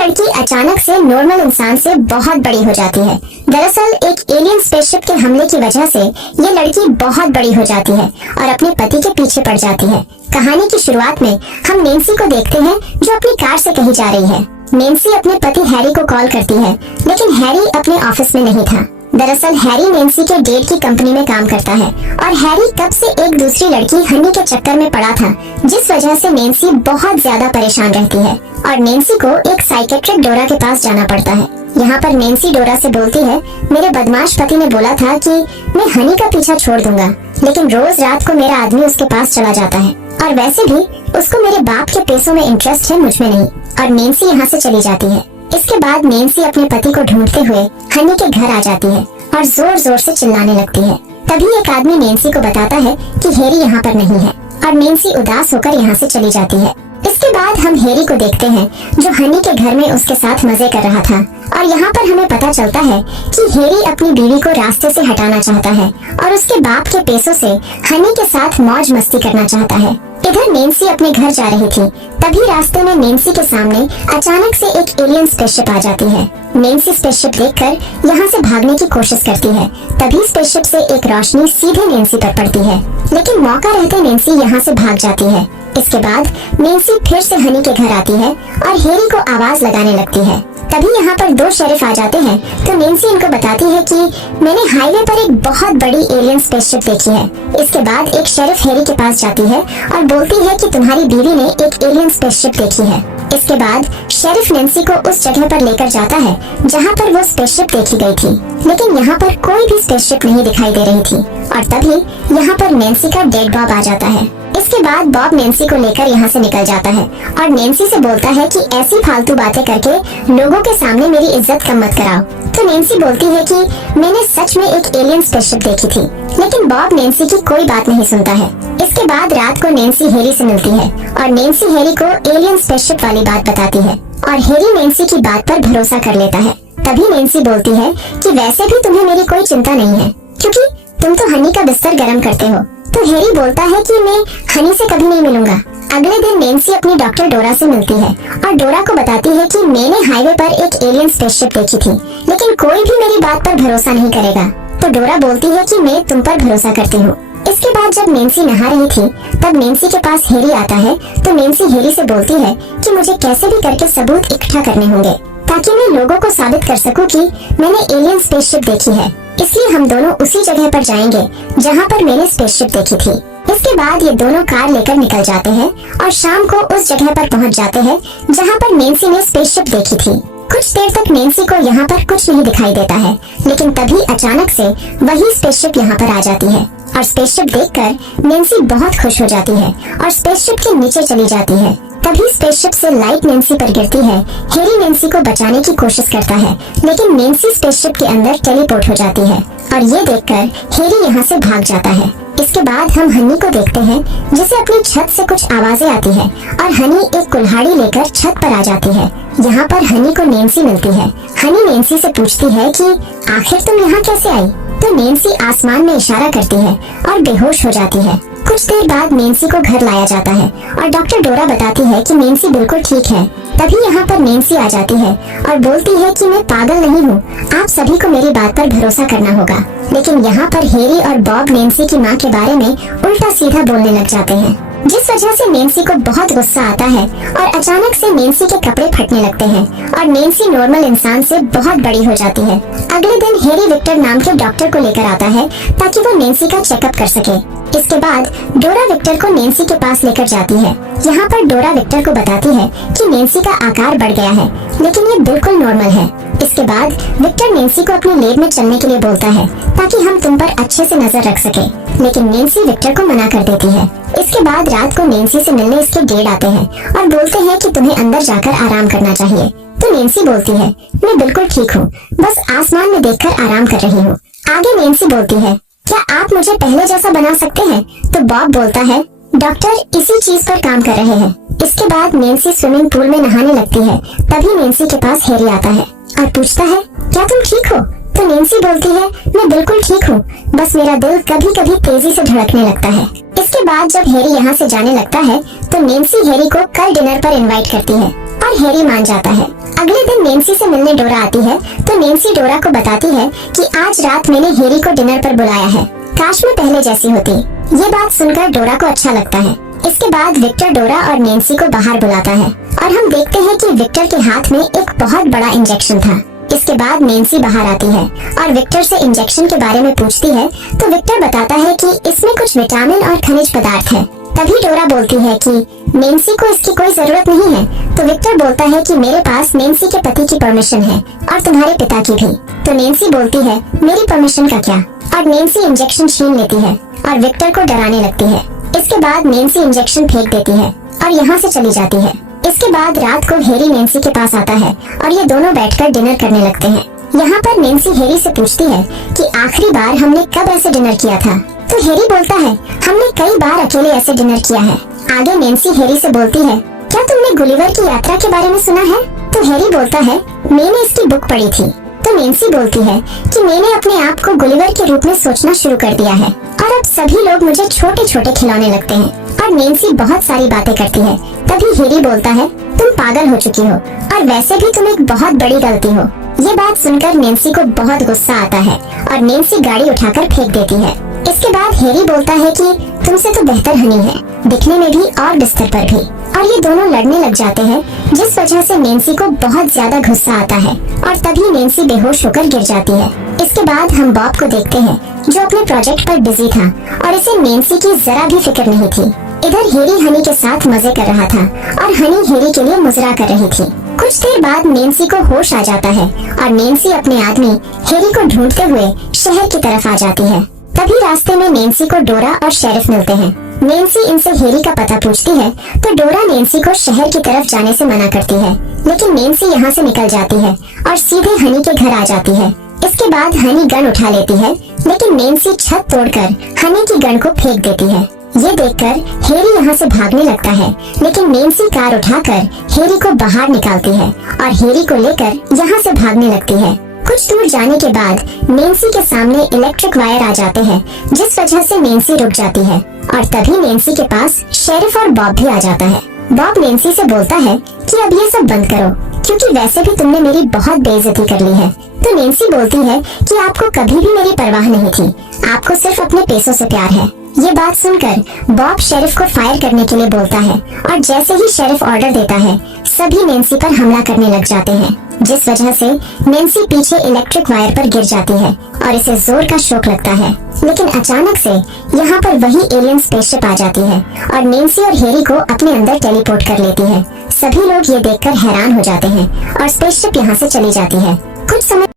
लड़की अचानक से नॉर्मल इंसान से बहुत बड़ी हो जाती है। दरअसल एक एलियन स्पेसशिप के हमले की वजह से ये लड़की बहुत बड़ी हो जाती है और अपने पति के पीछे पड़ जाती है। कहानी की शुरुआत में हम नैन्सी को देखते हैं जो अपनी कार से कहीं जा रही है। नैन्सी अपने पति हैरी को कॉल करती है, लेकिन हैरी अपने ऑफिस में नहीं था। दरअसल हैरी नैन्सी के डेट की कंपनी में काम करता है और हैरी तब से एक दूसरी लड़की हनी के चक्कर में पड़ा था, जिस वजह से नैन्सी बहुत ज्यादा परेशान रहती है और नैन्सी को एक साइकेट्रिक डोरा के पास जाना पड़ता है। यहाँ पर नैन्सी डोरा से बोलती है, मेरे बदमाश पति ने बोला था कि मैं हनी का पीछा छोड़ दूंगा, लेकिन रोज रात को मेरा आदमी उसके पास चला जाता है और वैसे भी उसको मेरे बाप के पैसों में इंटरेस्ट है, मुझ में नहीं। और नैन्सी यहाँ से चली जाती है। इसके बाद नैन्सी अपने पति को ढूंढते हुए हनी के घर आ जाती है और जोर जोर से चिल्लाने लगती है। तभी एक आदमी नैन्सी को बताता है कि हैरी यहाँ पर नहीं है और नैन्सी उदास होकर यहाँ से चली जाती है। इसके बाद हम हैरी को देखते हैं जो हनी के घर में उसके साथ मजे कर रहा था और यहाँ पर हमें पता चलता है कि हैरी अपनी बीवी को रास्ते से हटाना चाहता है और उसके बाप के पैसों से हनी के साथ मौज मस्ती करना चाहता है। इधर नैन्सी अपने घर जा रही थी, तभी रास्ते में नैन्सी के सामने अचानक से एक एलियन स्पेसशिप आ जाती है। नैन्सी स्पेसशिप देखकर यहाँ से भागने की कोशिश करती है, तभी स्पेसशिप से एक रोशनी सीधे नैन्सी पर पड़ती है, लेकिन मौका रहते नैन्सी यहाँ से भाग जाती है। इसके बाद नैन्सी फिर से हनी के घर आती है और हैरी को आवाज लगाने लगती है। तभी यहाँ पर दो शेरिफ आ जाते हैं, तो नैन्सी इनको बताती है कि मैंने हाईवे पर एक बहुत बड़ी एलियन स्पेसशिप देखी है। इसके बाद एक शेरिफ हैरी के पास जाती है और बोलती है कि तुम्हारी बीवी ने एक एलियन स्पेसशिप देखी है। इसके बाद शेरिफ नैन्सी को उस जगह पर लेकर जाता है जहाँ पर वो स्पेसशिप देखी गई थी, लेकिन यहाँ पर कोई भी स्पेसशिप नहीं दिखाई दे रही थी और तभी यहाँ पर नैन्सी का डेड बॉब आ जाता है। इसके बाद बॉब नैन्सी को लेकर यहाँ से निकल जाता है और नैन्सी से बोलता है कि ऐसी फालतू बातें करके लोगों के सामने मेरी इज्जत कम मत कराओ। तो नैन्सी बोलती है कि मैंने सच में एक एलियन स्पेसशिप देखी थी, लेकिन बॉब नैन्सी की कोई बात नहीं सुनता है। इसके बाद रात को नैन्सी हैरी से मिलती है और नैन्सी हैरी को एलियन स्पेसशिप वाली बात बताती है और हैरी नैन्सी की बात पर भरोसा कर लेता है। तभी नैन्सी बोलती है कि वैसे भी तुम्हें मेरी कोई चिंता नहीं है, क्योंकि तुम तो हनी का बिस्तर गर्म करते हो। तो हैरी बोलता है कि मैं हनी से कभी नहीं मिलूंगा। अगले दिन नैन्सी अपनी डॉक्टर डोरा से मिलती है और डोरा को बताती है कि मैंने हाईवे पर एक एलियन स्पेसशिप देखी थी, लेकिन कोई भी मेरी बात पर भरोसा नहीं करेगा। तो डोरा बोलती है कि मैं तुम पर भरोसा करती हूँ। इसके बाद जब नैन्सी नहा रही थी, तब नैन्सी के पास हैरी आता है। तो नैन्सी हैरी से बोलती है कि मुझे कैसे भी करके सबूत इकट्ठा करने होंगे ताकि मैं लोगों को साबित कर सकूं कि मैंने एलियन स्पेसशिप देखी है। इसलिए हम दोनों उसी जगह पर जाएंगे जहाँ पर मैंने स्पेसशिप देखी थी। इसके बाद ये दोनों कार लेकर निकल जाते हैं और शाम को उस जगह पर पहुँच जाते हैं जहाँ पर नैन्सी ने स्पेसशिप देखी थी। कुछ देर तक नैन्सी को यहाँ पर कुछ नहीं दिखाई देता है, लेकिन तभी अचानक से वही स्पेसशिप यहाँ पर आ जाती है और स्पेसशिप देखकर नैन्सी बहुत खुश हो जाती है और स्पेसशिप के नीचे चली जाती है। तभी स्पेसशिप से लाइट नैन्सी पर गिरती है। हैरी नैन्सी को बचाने की कोशिश करता है, लेकिन नैन्सी स्पेसशिप के अंदर टेलीपोर्ट हो जाती है और ये देखकर हैरी यहाँ से भाग जाता है। इसके बाद हम हनी को देखते हैं जिसे अपनी छत से कुछ आवाजें आती है और हनी एक कुल्हाड़ी लेकर छत पर आ जाती है। यहाँ पर हनी को नैन्सी मिलती है। हनी नैन्सी से पूछती है कि आखिर तुम यहाँ कैसे आई? तो नैन्सी आसमान में इशारा करती है और बेहोश हो जाती है। कुछ देर बाद नैन्सी को घर लाया जाता है और डॉक्टर डोरा बताती है कि नैन्सी बिल्कुल ठीक है। तभी यहाँ पर नैन्सी आ जाती है और बोलती है कि मैं पागल नहीं हूँ, आप सभी को मेरी बात पर भरोसा करना होगा। लेकिन यहाँ पर हैरी और बॉब नैन्सी की माँ के बारे में उल्टा सीधा बोलने लग जाते हैं, जिस वजह से नैन्सी को बहुत गुस्सा आता है और अचानक से नैन्सी के कपड़े फटने लगते हैं और नैन्सी नॉर्मल इंसान से बहुत बड़ी हो जाती है। अगले दिन हैरी विक्टर नाम के डॉक्टर को लेकर आता है ताकि वो नैन्सी का चेकअप कर सके। इसके बाद डोरा विक्टर को नैन्सी के पास लेकर जाती है। यहाँ पर डोरा विक्टर को बताती है कि नैन्सी का आकार बढ़ गया है, लेकिन ये बिल्कुल नॉर्मल है। इसके बाद विक्टर नैन्सी को अपनी लैब में चलने के लिए बोलता है ताकि हम तुम पर अच्छे से नजर रख सके, लेकिन नैन्सी विक्टर को मना कर देती है। इसके बाद रात को नैन्सी से मिलने इसके डेड आते हैं और बोलते हैं कि तुम्हें अंदर जाकर आराम करना चाहिए। तो नैन्सी बोलती है मैं बिल्कुल ठीक हूँ, बस आसमान में देखकर आराम कर रही हूँ। आगे नैन्सी बोलती है क्या आप मुझे पहले जैसा बना सकते हैं? तो बॉब बोलता है डॉक्टर इसी चीज पर काम कर रहे हैं। इसके बाद नैन्सी स्विमिंग पूल में नहाने लगती है। तभी नैन्सी के पास हैरी आता है और पूछता है क्या तुम ठीक हो? तो नैन्सी बोलती है मैं बिल्कुल ठीक हूँ, बस मेरा दिल कभी कभी तेजी से धड़कने लगता है। इसके बाद जब हैरी यहाँ से जाने लगता है तो नैन्सी हैरी को कल डिनर पर इनवाइट करती है और हैरी मान जाता है। अगले दिन नैन्सी से मिलने डोरा आती है तो नैन्सी डोरा को बताती है कि आज रात मैंने हैरी को डिनर पर बुलाया है, काश मैं पहले जैसी होती। ये बात सुनकर डोरा को अच्छा लगता है। इसके बाद विक्टर डोरा और नैन्सी को बाहर बुलाता है और हम देखते हैं कि विक्टर के हाथ में एक बहुत बड़ा इंजेक्शन था। इसके बाद नैन्सी बाहर आती है और विक्टर से इंजेक्शन के बारे में पूछती है तो विक्टर बताता है कि इसमें कुछ विटामिन और खनिज पदार्थ है। तभी डोरा बोलती है कि नैन्सी को इसकी कोई जरूरत नहीं है। तो विक्टर बोलता है कि मेरे पास नैन्सी के पति की परमिशन है और तुम्हारे पिता की भी। तो नैन्सी बोलती है मेरी परमिशन का क्या, और नैन्सी इंजेक्शन छीन लेती है और विक्टर को डराने लगती है। इसके बाद नैन्सी इंजेक्शन फेंक देती है और यहाँ से चली जाती है। इसके बाद रात को हैरी नैन्सी के पास आता है और ये दोनों बैठकर डिनर करने लगते हैं। यहाँ पर नैन्सी हैरी से पूछती है कि आखिरी बार हमने कब ऐसे डिनर किया था। तो हैरी बोलता है हमने कई बार अकेले ऐसे डिनर किया है। आगे नैन्सी हैरी से बोलती है क्या तुमने गुलिवर की यात्रा के बारे में सुना है। तो हैरी बोलता है मैंने इसकी बुक पढ़ी थी। तो नैन्सी बोलती है कि मैंने अपने आप को गुलिवर के रूप में सोचना शुरू कर दिया है और अब सभी लोग मुझे छोटे छोटे खिलौने लगते हैं। और नैन्सी बहुत सारी बातें करती है। तभी हैरी बोलता है तुम पागल हो चुकी हो और वैसे भी तुम एक बहुत बड़ी गलती हो। ये बात सुनकर नैन्सी को बहुत गुस्सा आता है और नैन्सी गाड़ी उठाकर फेंक देती है। इसके बाद हैरी बोलता है कि तुमसे तो बेहतर हनी है, दिखने में भी और बिस्तर पर भी। और ये दोनों लड़ने लग जाते हैं जिस वजह से नैन्सी को बहुत ज्यादा गुस्सा आता है और तभी नैन्सी बेहोश होकर गिर जाती है। इसके बाद हम बॉब को देखते हैं जो अपने प्रोजेक्ट पर बिजी था और इसे नैन्सी की जरा भी फिक्र नहीं थी। इधर हैरी हनी के साथ मजे कर रहा था और हनी हैरी के लिए मुजरा कर रही थी। कुछ देर बाद नैन्सी को होश आ जाता है और नैन्सी अपने आदमी हैरी को ढूंढते हुए शहर की तरफ आ जाती है। तभी रास्ते में नैन्सी को डोरा और शेरिफ मिलते हैं। नैन्सी इनसे हैरी का पता पूछती है तो डोरा नैन्सी को शहर की तरफ जाने से मना करती है, लेकिन नैन्सी यहाँ से निकल जाती है और सीधे हनी के घर आ जाती है। इसके बाद हनी गन उठा लेती है, लेकिन नैन्सी छत तोड़कर हनी की गन को फेंक देती है। ये देखकर हैरी यहाँ से भागने लगता है, लेकिन नैन्सी कार उठाकर हैरी को बाहर निकालती है और हैरी को लेकर यहाँ से भागने लगती है। कुछ दूर जाने के बाद नैन्सी के सामने इलेक्ट्रिक वायर आ जाते हैं जिस वजह से नैन्सी रुक जाती है और तभी नैन्सी के पास शेरिफ और बॉब भी आ जाता है। बॉब नैन्सी से बोलता है कि अब ये सब बंद करो क्योंकि वैसे भी तुमने मेरी बहुत बेइज्जती कर ली है। तो नैन्सी बोलती है कि आपको कभी भी मेरी परवाह नहीं थी, आपको सिर्फ अपने पैसों से प्यार है। ये बात सुनकर बॉब शेरिफ को फायर करने के लिए बोलता है और जैसे ही शेरिफ ऑर्डर देता है सभी नैन्सी पर हमला करने लग जाते हैं, जिस वजह से नैन्सी पीछे इलेक्ट्रिक वायर पर गिर जाती है और इसे जोर का शॉक लगता है। लेकिन अचानक से यहाँ पर वही एलियन स्पेसशिप आ जाती है और नैन्सी और हैरी को अपने अंदर टेलीपोर्ट कर लेती है। सभी लोग ये देखकर हैरान हो जाते हैं और स्पेसशिप यहाँ से चली जाती है। कुछ समय